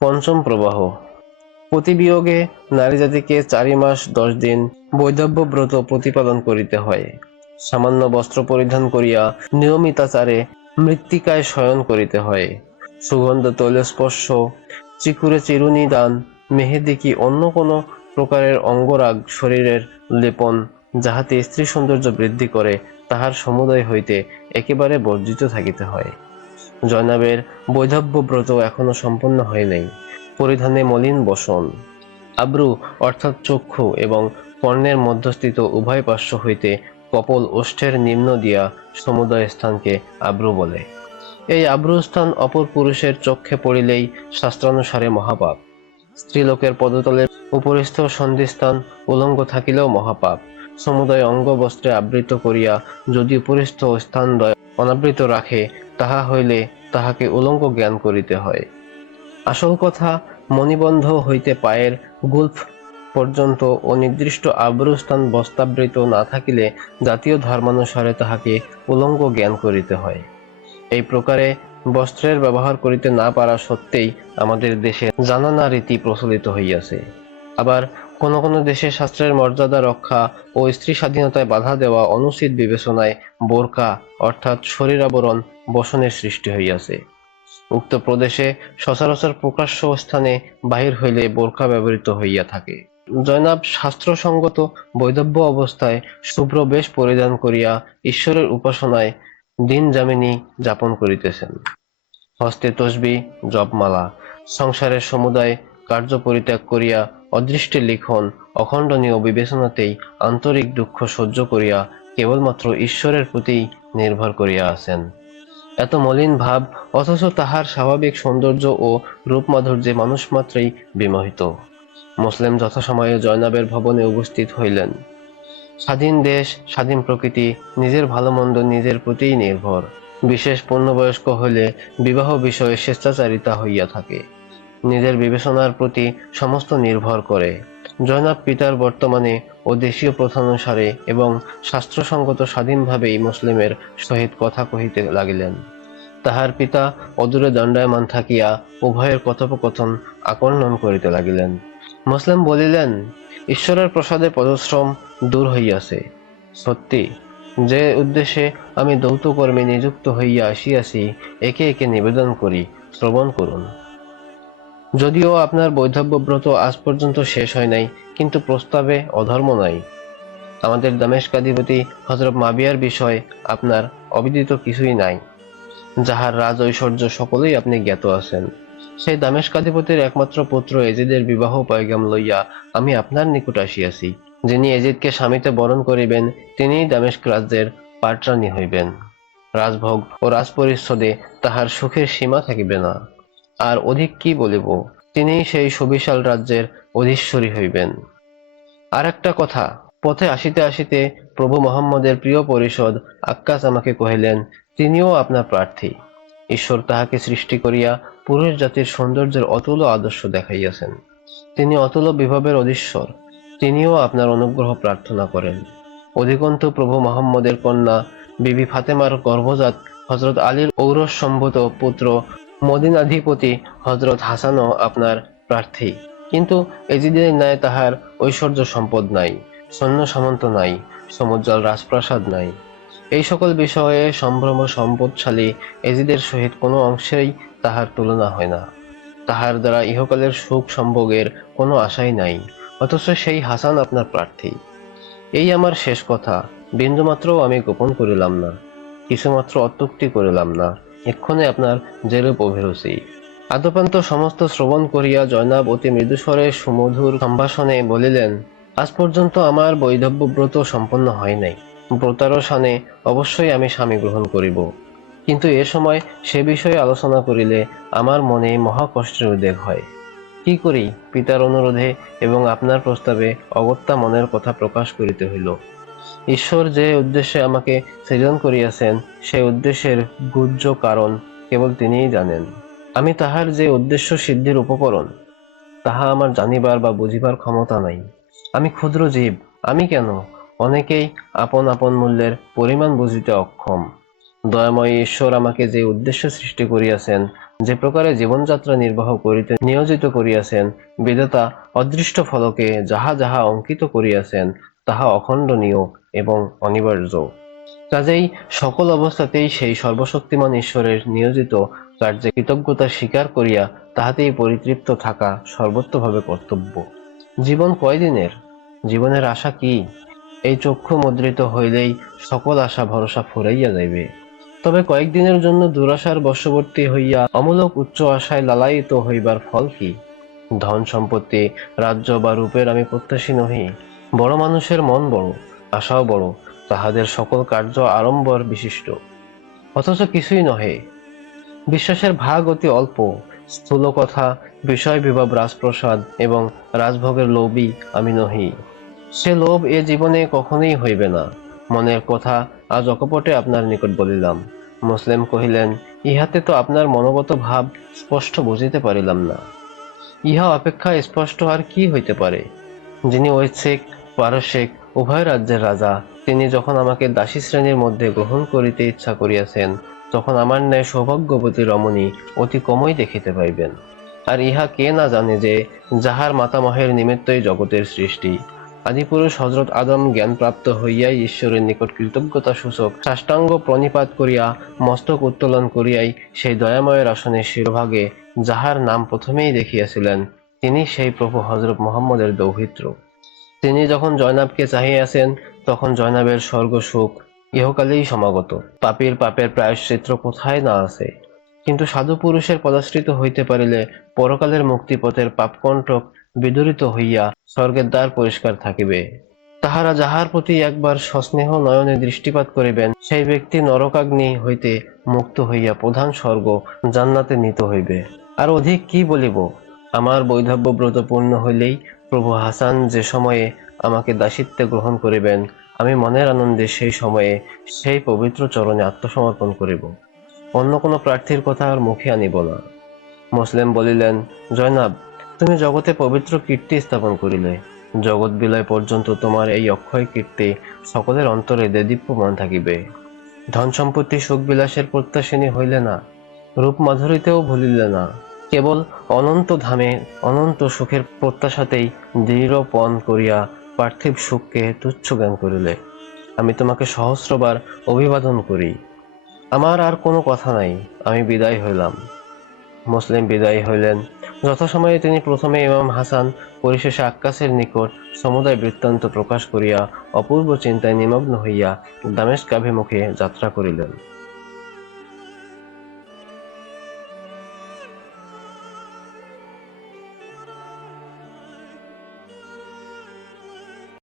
পঞ্চম প্রবাহ। প্রতিবিয়োগে নারী জাতিকে চারি মাস দশ দিন বৈধব্য ব্রত প্রতিপালন করিতে হয়। সামান্য বস্ত্র পরিধান করিয়া নিয়মিতাচারে মৃত্তিকায় শয়ন করিতে হয়। সুগন্ধ তৈল স্পর্শ চিকুরে চিরুনি দান, মেহেদি কি অন্য কোনো প্রকারের অঙ্গরাগ শরীরের লেপন যাহাতে স্ত্রী সৌন্দর্য বৃদ্ধি করে, তাহার সমুদয় হইতে একেবারে বর্জিত থাকিতে হয়। জয়নাবের বৈধব্য ব্রত এখনও সম্পন্ন হয় নাই। পরিধানে মলিন বসন। আব্রু অর্থাৎ চক্ষু এবং কর্ণের মধ্যস্থিত উভয় পার্শ্ব হইতে কপল ওষ্ঠের নিম্ন দিয়া সমুদয় স্থানকে আব্রু বলে। এই আব্রু স্থান অপর পুরুষের চক্ষে পড়িলেই শাস্ত্রানুসারে মহাপাপ। স্ত্রীলোকের পদতলের উপরিস্থ সন্ধিস্থান উলঙ্গ থাকিলেও মহাপাপ। সমুদয় অঙ্গ বস্ত্রে আবৃত করিয়া যদি উপরিস্থ স্থানদ্বয় অনাবৃত রাখে, তাহা হইলে তাহাকে উলঙ্গ জ্ঞান করিতে হয়। আসল কথা, মণিবন্ধ হইতে পায়ের গুল্ফ পর্যন্ত ও নির্দিষ্ট আব্রুস্থান বস্তাবৃত না থাকিলে জাতীয় ধর্মানুসারে তাহাকে উলঙ্গ জ্ঞান করিতে হয়। এই প্রকারে বস্ত্রের ব্যবহার করিতে না পারা সত্ত্বেই আমাদের দেশে জানানা রীতি প্রচলিত হইয়াছে। আবার কোন কোন দেশে শাস্ত্রের মর্যাদা রক্ষা ও স্ত্রী স্বাধীনতায় বাধা দেওয়া অনুচিত বিবেচনায় বোরকা অর্থাৎ শরীরাবরণ বসনের সৃষ্টি হইয়াছে। উক্ত প্রদেশে সচরাচর প্রকাশ্য স্থানে বাহির হইলে বোরখা ব্যবহৃত হইয়া থাকে। জয়নাব শাস্ত্রসঙ্গত বৈধব্য অবস্থায় শুভ্র বেশ পরিধান করিয়া ঈশ্বরের উপাসনায় দিন জামিনী যাপন করিতেছেন। হস্তে তসবি, জপমালা, সংসারের সমুদায় কার্য পরিত্যাগ করিয়া অদৃষ্টে লিখন অখণ্ডনীয় বিবেচনাতেই আন্তরিক দুঃখ সহ্য করিয়া কেবলমাত্র ঈশ্বরের প্রতি নির্ভর করিয়া আছেন। এত মলিন ভাব, অথচ তাহার স্বাভাবিক সৌন্দর্য ও রূপমাধুর্যে মানুষ মাত্রেই বিমোহিত। মুসলিম যথাসময়ে জয়নাবের ভবনে উপস্থিত হইলেন। স্বাধীন দেশ, স্বাধীন প্রকৃতি, নিজের ভালো মন্দ নিজের প্রতিই নির্ভর। বিশেষ পূর্ণবয়স্ক হইলে বিবাহ বিষয়ে স্বেচ্ছাচারিতা হইয়া থাকে। নিজের বিবেচনার প্রতি সমস্ত নির্ভর করে। জয়নাব পিতার বর্তমানে ও দেশীয় প্রথানুসারে এবং শাস্ত্রসঙ্গত স্বাধীনভাবেই মুসলিমের সহিত কথা কহিতে লাগিলেন। তাহার পিতা অদূরে দণ্ডায়মান থাকিয়া উভয়ের কথোপকথন আকর্ষণ করিতে লাগিলেন। মুসলিম বলিলেন, ঈশ্বরের প্রসাদে পদশ্রম দূর হইয়াছে। সত্যি, যে উদ্দেশ্যে আমি দৌতকর্মে নিযুক্ত হইয়া আসিয়াছি, একে একে নিবেদন করি, শ্রবণ করুন। যদিও আপনার বৈধব্য ব্রত আজ পর্যন্ত শেষ হয় নাই, কিন্তু প্রস্তাবে অধর্ম নাই। আমাদের দামেশকাধিপতি হজরত মাবিয়ার বিষয় আপনার অবিদিত কিছুই নাই, যাহার রাজ ঐশ্বর্য সকলেই আপনি জ্ঞাত আছেন। সেই দামেশকাধিপতির একমাত্র পুত্র এজিদের বিবাহ পয়গাম লইয়া আমি আপনার নিকট আসিয়াছি, যিনি এজিদকে স্বামীতে বরণ করিবেন, তিনিই দামেশক রাজ্যের পাটরানী হইবেন। রাজভোগ ও রাজপরিচ্ছদে তাহার সুখের সীমা থাকিবে না। আর অধিক কি বলিব, তিনিই সেই সুবিশাল রাজ্যের অধীশ্বরী হইবেন। আর একটা কথা, পথে আসিতে আসিতে প্রভু মোহাম্মদের প্রিয় পরিষদ আক্কাস আমাকে কহিলেন, তিনিও আপনার প্রার্থী। ঈশ্বর তাহাকে সৃষ্টি করিয়া পুরুষ জাতির সৌন্দর্যের অতুল আদর্শ দেখাইয়াছেন। তিনি অতুল বিভবের অধীশ্বর, তিনিও আপনার অনুগ্রহ প্রার্থনা করেন। অধিকন্তু প্রভু মোহাম্মদের কন্যা বিবি ফাতেমার গর্ভজাত হজরত আলীর ঔরস সম্ভূত পুত্র মদিনাধিপতি হজরত হাসানও আপনার প্রার্থী। কিন্তু এজিদের ন্যায় তাহার ঐশ্বর্য সম্পদ নাই, সৈন্য সামন্ত নাই, সমুজ্জ্বল রাজপ্রাসাদ নাই। এই সকল বিষয়ে সম্ভ্রম সম্পদশালী এজিদের সহিত কোনো অংশেই তাহার তুলনা হয় না। তাহার দ্বারা ইহকালের সুখ সম্ভোগের কোনো আশাই নাই, অথচ সেই হাসান আপনার প্রার্থী। এই আমার শেষ কথা, বিন্দুমাত্রও আমি গোপন করিলাম না, কিছুমাত্র অত্যুক্তি করিলাম না। এক্ষণে আপনার যেরূপ অভিরুচি আদপান্ত সমস্ত শ্রবণ করিয়া জয়নাব অতি মৃদুস্বরে সুমধুর সম্ভাষণে বলিলেন, আজ পর্যন্ত আমার বৈধব্য ব্রত সম্পন্ন হয় নাই। ব্রতারও সানে অবশ্যই আমি স্বামী গ্রহণ করিব। কিন্তু এ সময় সে বিষয়ে আলোচনা করিলে আমার মনে মহা কষ্টের উদ্বেগ হয়। কি করি? পিতার অনুরোধে এবং আপনার প্রস্তাবে অগত্যা মনের কথা প্রকাশ করিতে হইল। ঈশ্বর যে উদ্দেশ্যে আমাকে সৃজন করিয়াছেন, সেই উদ্দেশ্যের গুজ্জ কারণ কেবল তিনিই জানেন। আমি তাহার যে উদ্দেশ্য সিদ্ধির উপকরণ, তাহা আমার জানিবার বা বুঝিবার ক্ষমতা নাই। আমি ক্ষুদ্র জীব, আমি কেন? অনেকেই আপন আপন মূল্যের পরিমাণ বুঝিতে অক্ষম। দয়াময় ঈশ্বর আমাকে যে উদ্দেশ্য সৃষ্টি করিয়াছেন, যে প্রকারে জীবনযাত্রা নির্বাহ করিতে নিয়োজিত করিয়াছেন, বিধাতা অদৃষ্ট ফলকে যাহা যাহা অঙ্কিত করিয়াছেন তাহা অখণ্ডনীয় এবং অনিবার্য। কাজেই সকল অবস্থাতেই সেই সর্বশক্তিমান ঈশ্বরের নিয়োজিত কার্যে কৃতজ্ঞতা স্বীকার করিয়া তাহাতেই পরিতৃপ্ত থাকা সর্বত্রভাবে কর্তব্য। জীবন কয়দিনের? জীবনের আশা কি? এই চক্ষু মুদ্রিত হইলেই সকল আশা ভরসা ফুরাইয়া যাইবে। তবে কয়েকদিনের জন্য দুরাশার বশবর্তী হইয়া অমূলক উচ্চ আশায় লালায়িত হইবার ফল কি? ধন সম্পত্তি, রাজ্য বা রূপের আমি প্রত্যাশী নহি। বড় মানুষের মন বড়, আশাও বড়, তাহাদের সকল কার্য আড়ম্বর বিশিষ্ট। অথচ কিছুই নহে। বিশ্বাসের ভাগ অতি অল্প স্থূল কথা বিষয় বিভাব রাজপ্রসাদ এবং রাজভোগের লোভই আমি নহি। সে লোভ এ জীবনে কখনোই হইবে না। মনের কথা আজ অকপটে আপনার নিকট বলিলাম। মুসলিম কহিলেন, ইহাতে তো আপনার মনোগত ভাব স্পষ্ট বুঝিতে পারিলাম না। ইহা অপেক্ষা স্পষ্ট আর কি হইতে পারে? যিনি ঐচ্ছিক পারস্যিক উভয় রাজ্যের রাজা, তিনি যখন আমাকে দাসী শ্রেণির মধ্যে গ্রহণ করিতে ইচ্ছা করিয়াছেন, তখন আমার ন্যায় সৌভাগ্যবতী রমণী অতি কমই দেখিতে পাইবেন। আর ইহা কে না জানে যে, যাহার মাতামহের নিমিত্তই জগতের সৃষ্টি। আদিপুরুষ হজরত আদম জ্ঞানপ্রাপ্ত হইয়াই ঈশ্বরের নিকট কৃতজ্ঞতা সূচক, সাষ্টাঙ্গ প্রণিপাত করিয়া মস্তক উত্তোলন করিয়াই সেই দয়াময়ের আসনের শিরোভাগে যাহার নাম প্রথমেই দেখিয়াছিলেন, তিনি সেই প্রভু হজরত মোহাম্মদের দৌহিত্র। তিনি যখন জয়নাবকে চাহিয়াছেন তখন জয়নাবের স্বর্গ সুখ ইহকালেই সমাগত। পাপীর পাপের প্রায়শ্চিত্র কোথায় না আছে। কিন্তু সাধু পুরুষের পদাশ্রিত হইতে পারিলে পরকালের মুক্তিপথের পাপকণ্টক বিদরিত হইয়া স্বর্গের দ্বার পরিষ্কার থাকিবে। তাহারা যাহার প্রতি একবার সস্নেহ নয়নে দৃষ্টিপাত করিবেন, সেই ব্যক্তি নরকাগ্নি হইতে মুক্ত হইয়া প্রধান স্বর্গ জান্নাতে নিত হইবে। আর অধিক কি বলিব? আমার বৈধব্য ব্রত পূর্ণ হইলেই প্রভু হাসান যে সময়ে আমাকে দাসিত্বে গ্রহণ করিবেন, আমি মনের আনন্দে সেই সময়ে সেই পবিত্র চরণে আত্মসমর্পণ করিব। অন্য কোনো প্রার্থীর কথা আর মুখে আনিব না। মুসলিম বলিলেন, জয়নাব, তুমি জগতে পবিত্র কীর্তি স্থাপন করিলে। জগৎ বিলয় পর্যন্ত তোমার এই অক্ষয় কীর্তি সকলের অন্তরে দেদীপ্যমান থাকিবে। ধন সম্পত্তি সুখ বিলাসের প্রত্যাশিনী হইলে না রূপ মাধুরীতেও ভুলিলে না। কেবল অনন্ত ধামে, অনন্ত সুখের প্রত্যাশাতেই দৃঢ় পণ করিয়া পার্থিব সুখকে তুচ্ছ জ্ঞান করিলে। আমি তোমাকে সহস্রবার অভিবাদন করি। আমার আর কোনো কথা নাই, আমি বিদায় হইলাম। মুসলিম বিদায় হইলেন। যথাসময়ে তিনি প্রথমে ইমাম হাসান পরিশেষে আক্কাসের নিকট সমুদায় বৃত্তান্ত প্রকাশ করিয়া অপূর্ব চিন্তায় নিমগ্ন হইয়া দামেস্কাভিমুখে যাত্রা করিলেন।